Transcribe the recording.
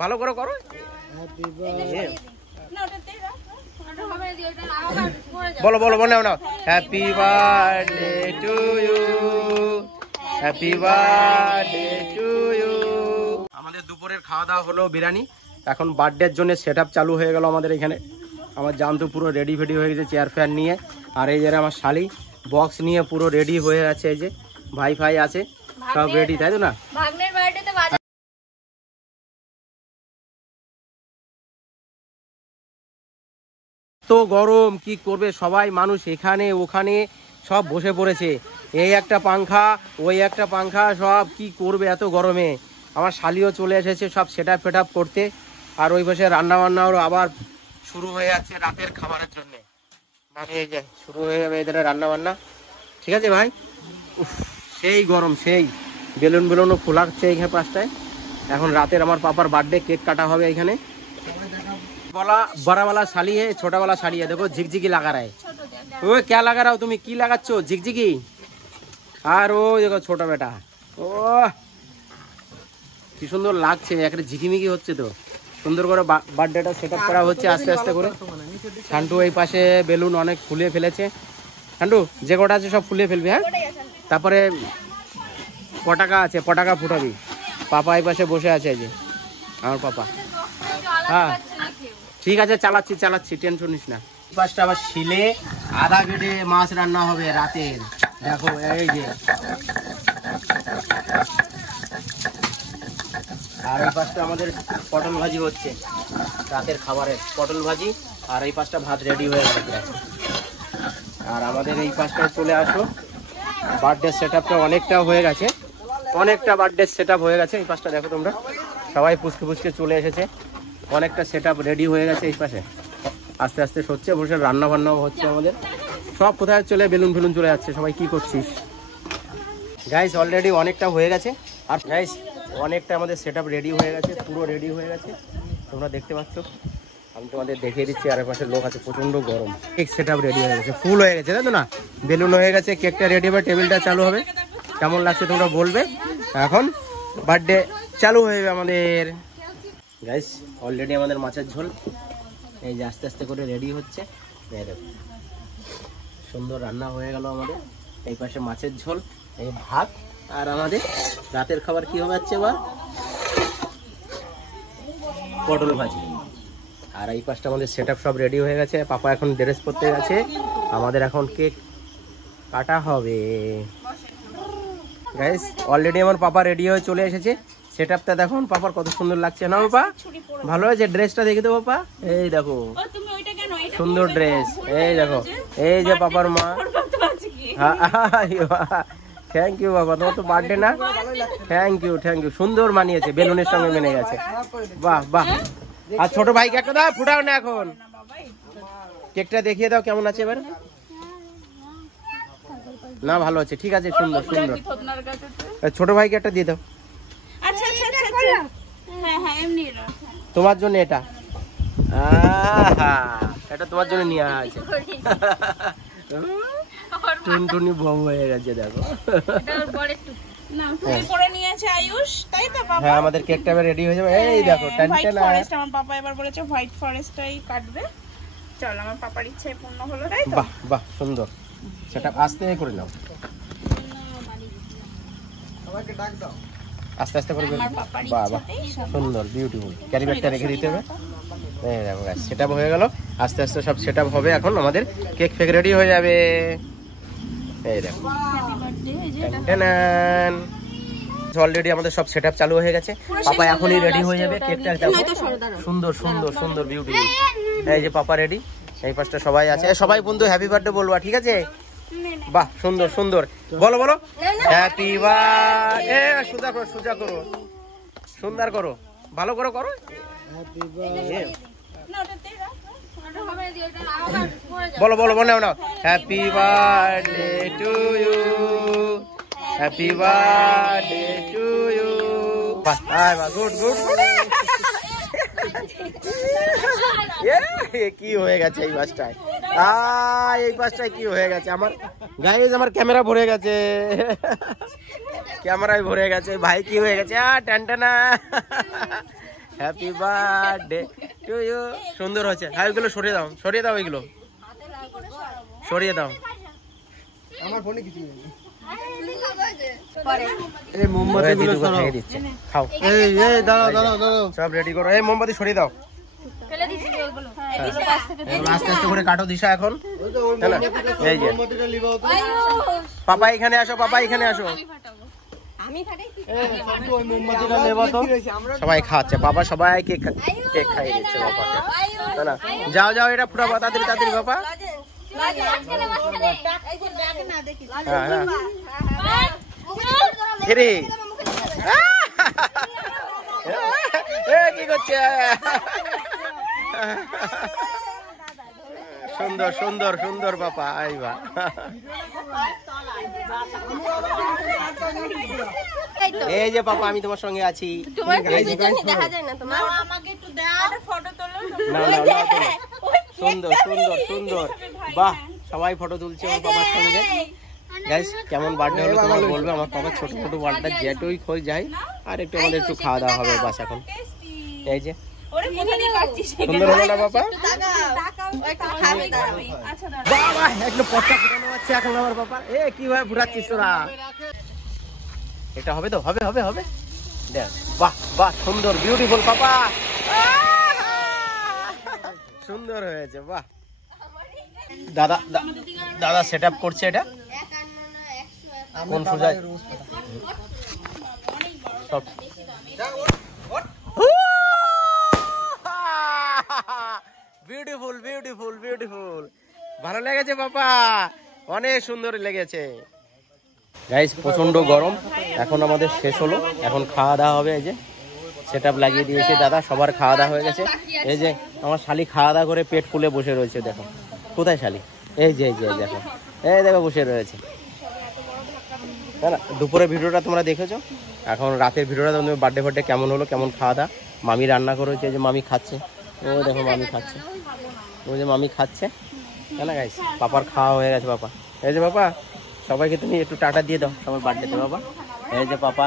ভালো করে করো। বলো বলো বলো নাও। Happy birthday to you, happy birthday to you. আমাদের দুপুরের খাওয়া দাওয়া হলো বিরিয়ানি। এখন বার্থডের জন্য সেট আপ চালু হয়ে গেল আমাদের এখানে। আমার জান তো পুরো রেডি ফেডি হয়ে গেছে চেয়ার ফেয়ার নিয়ে। আর এই যে আমার শালি বক্স নিয়ে পুরো রেডি হয়ে আছে। এই যে ভাই ফাই আছে সব রেডি, তাই তো না? ভাগ্নের বার্থডেতে বাজার তো গরম কি করবে, সবাই মানুষ এখানে ওখানে সব বসে পড়েছে। এই একটা পাংখা ওই একটা পাংখা, সব কি করবে এত গরমে। আমার শালিও চলে এসেছে সব সেট আপ ফেট আপ করতে। আর ওই পাশে রান্না বান্নাও আবার শুরু হয়ে যাচ্ছে রাতের খাবারের জন্য। মানে এই যে শুরু হয়ে যাবে এদের রান্না বান্না। ঠিক আছে ভাই? উফ, সেই গরম, সেই বেলুন বেলুনও খোলাচ্ছে এখানে পাঁচটায়। এখন রাতের আমার পাপার বার্থডে, কেক কাটা হবে এখানে। बोला बड़ा वाला साली है, छोटा वाला साली है। देखो झिकझिकी लगा रहा है। वो क्या लगा रहा हो तुम्हें? की लगाচ্ছো झिकझिकी? আর ও দেখো ছোট বেটা, ও কি সুন্দর লাগছে, একটা ঝিকিমিকি হচ্ছে। তো সুন্দর করে বার্থডেটা সেট আপ করা হচ্ছে আস্তে আস্তে করে। শান্টু এই পাশে বেলুন অনেক ফুলে ফেলেছে। শান্টু যে কটা আছে সব ফুলে ফেলবি, হ্যাঁ? তারপরে পটাকা আছে, পটাকা ফুটাবি। পাপা এই পাশে বসে আছে, এই যে আমার পাপা। হ্যাঁ ঠিক আছে, চালাচ্ছি চালাচ্ছি, টেনশন নিস না। পাঁচটা আবার শিলে আধা কেটে মাছ রান্না হবে রাতের। দেখো এই যে, আর এই পাশটা আমাদের পটল ভাজি হচ্ছে রাতের খাবারের, পটল ভাজি। আর এই পাশটা ভাত রেডি হয়ে গেছে। আর আমাদের এই পাশটা চলে আসো, বার্থডে সেট আপটা অনেকটা হয়ে গেছে, অনেকটা বার্থডে সেট আপ হয়ে গেছে। এই পাশটা দেখো তোমরা, সবাই পুচকে পুচকে চলে এসেছে, অনেকটা সেট আপ রেডি হয়ে গেছে। এই পাশে আস্তে আস্তে হচ্ছে, বসে রান্না বান্নাও হচ্ছে আমাদের। সব কোথায় চলে বেলুন ফেলুন চলে যাচ্ছে। সবাই কি করছিস গাইস? অলরেডি অনেকটা হয়ে গেছে। আর গাইস অনেকটা আমাদের সেট আপ রেডি হয়ে গেছে, পুরো রেডি হয়ে গেছে, তোমরা দেখতে পাচ্ছ। আমি তোমাদের দেখিয়ে দিচ্ছি। আর পাশে লোক আছে, প্রচন্ড গরম। কেক সেট আপ রেডি হয়ে গেছে, ফুল হয়ে গেছে, তাই তো না? বেলুন হয়ে গেছে, কেকটা রেডি হবে, টেবিলটা চালু হবে। কেমন লাগছে তোমরা বলবে। এখন বার্থডে চালু হয়ে যাবে আমাদের। গাইস অলরেডি আমাদের মাছের ঝোল এই যে আস্তে আস্তে করে রেডি হচ্ছে। সুন্দর রান্না হয়ে গেল আমাদের। এই পাশে মাছের ঝোল, এই ভাত। আর আমাদের রাতের খাবার কি হবে হচ্ছে বা পটল ভাজি। আর এই পাশটা আমাদের সেট আপ সব রেডি হয়ে গেছে। পাপা এখন ড্রেস পরতে গেছে, আমাদের এখন কেক কাটা হবে। গাইস অলরেডি আমার পাপা রেডি হয়ে চলে এসেছে। সেট আপটা দেখুন পাপার কত সুন্দর লাগছে না পাপা? ভালো হয়েছে ড্রেসটা, দেখে তো পাপা। এই দেখো সুন্দর ড্রেস, এই দেখো এই যে পাপার মা। থ্যাংক ইউ বাবা, তোমার তো বার্থডে না? থ্যাংক ইউ থ্যাংক ইউ, সুন্দর মানিয়েছে, বেলুনের সঙ্গে মেনে গেছে। বাহ বাহ। আর ছোট ভাইকে একটা দাও, ফুটাও না এখন। কেকটা দেখিয়ে দাও কেমন আছে এবার। না ভালো আছে, ঠিক আছে, সুন্দর সুন্দর। ছোট ভাইকে একটা দিয়ে দাও। তোমার জন্য এটা, এটা তোমার জন্য নিয়ে আছে। টুনটুনি বম হয়ে গেছে দেখো। হ্যাঁ আমাদের কেকটা রেডি হয়ে যাবে। এই দেখো আমার পাপা এবার বলেছে হোয়াইট ফরেস্টটাই কাটবে। চল আমার পাপার ইচ্ছাই পূর্ণ হলো, তাই তো? বাহ বাহ সুন্দর। সেটা আস্তে করে নাও, আস্তে আস্তে করে। বাহ বাহ সুন্দর, বিউটিফুল। ক্যারি ব্যাগটা রেখে দিতে হবে। এই দেখো সেট আপ হয়ে গেল, আস্তে আস্তে সব সেট আপ হবে। এখন আমাদের কেক ফেক রেডি হয়ে যাবে। এই দেখো অলরেডি আমাদের সব সেট আপ চালু হয়ে গেছে। পাপা এখনই রেডি হয়ে যাবে। কেকটা সুন্দর সুন্দর সুন্দর বিউটিফুল। এই যে পাপা রেডি, এই পাশটা সবাই আছে। সবাই বন্ধু হ্যাপি বার্থডে বলবা, ঠিক আছে? বাহ সুন্দর সুন্দর, বলো বলো হ্যাপি বার্থডে। সোজা করো সোজা করো, সুন্দর করো, ভালো করে করো। বলো বলো বলো নাও। Happy birthday to you, happy birthday to you. Good good. কি হয়ে গেছে এই পাশটায়, এই পাশটায় কি হয়ে গেছে আমার গাইস? আমার ক্যামেরা ভরে গেছে, ক্যামেরায় ভরে গেছে ভাই। কি হয়ে গেছে? টানটানা হ্যাপি বার্থডে টু ইউ। সুন্দর হচ্ছে। হ্যাঁ ওইগুলো সরিয়ে দাও, সরিয়ে দাও, ওইগুলো সরিয়ে দাও। আমার ফোনে কিছু নেই। এই মোমবাতিগুলো দিদুকে সরাও। খাইয়ে দিচ্ছে, খাও। এই দাঁড়াও দাঁড়াও দাঁড়াও। সব রেডি করো। এই মোমবাতি সরিয়ে দাও। এগুলো আস্তে আস্তে করে কাটো দিশা এখন। তাই না? এই যে মোমবাতিটা লিবাও তো। পাপা এখানে আসো, পাপা এখানে আসো। ওই মোমবাতিটা নেবা তো। সবাই খাচ্ছে, বাবা সবাই কেক খাইয়ে দিচ্ছে বাবাকে। তাই না? যাও যাও, এটা ফুটাবো তাড়াতাড়ি তাড়াতাড়ি বাবা। হ্যাঁ হ্যাঁ। কিরে কি করছে? সুন্দর সুন্দর সুন্দর বাবা। আইবা এই যে পাপা, আমি তোমার সঙ্গে আছি। না, সুন্দর সুন্দর সুন্দর, বাহ। সবাই ফটো তুলছে আমার বাবার সঙ্গে। গাইস কেমন বার্থডে হলো তোমরা বলবে। আমার বাবার ছোট ছোট বার্থডে যেটুই হয়ে যায়, আর একটু আমাদের একটু খাওয়া দাওয়া হবে বাস এখন। এই যে সুন্দর হলো না বাবা? বাবা একটু পটকা ফুটানো হচ্ছে এখন আমার বাবা। এ কিভাবে ফুটাচ্ছিস তোরা? এটা হবে তো? হবে হবে হবে। দেখ, বাহ বাহ, সুন্দর বিউটিফুল পাপা। সুন্দর হয়েছে, বাহ। দাদা দাদা সেট আপ করছে এটা কোন সুজায় সব। Beautiful beautiful beautiful. ভালো লেগেছে বাবা? অনেক সুন্দর লেগেছে। গাইস প্রচন্ড গরম। এখন আমাদের শেষ হলো, এখন খাওয়া দাওয়া হবে। এই যে সেট আপ লাগিয়ে দিয়েছে দাদা, সবার খাওয়া দাওয়া হয়ে গেছে। এই যে আমার শালি খাওয়া দাওয়া করে পেট ফুলে বসে রয়েছে। দেখো কোথায় শালি? এই যে এই যে দেখো, এই দেখো বসে রয়েছে। তাই না? দুপুরের ভিডিওটা তোমরা দেখেছো, এখন রাতের ভিডিওটা তোমাদের বার্থডে ফার্থডে কেমন হলো, কেমন খাওয়া দাওয়া। মামি রান্না করেছে, যে মামি খাচ্ছে। ও দেখো মামি খাচ্ছে, ওই যে মামি খাচ্ছে। তাই না গাইস? পাপার খাওয়া হয়ে গেছে পাপা। এই যে পাপা সবাইকে তুমি একটু টাটা দিয়ে দাও সবার বার্থডেতে বাবা। এই যে পাপা।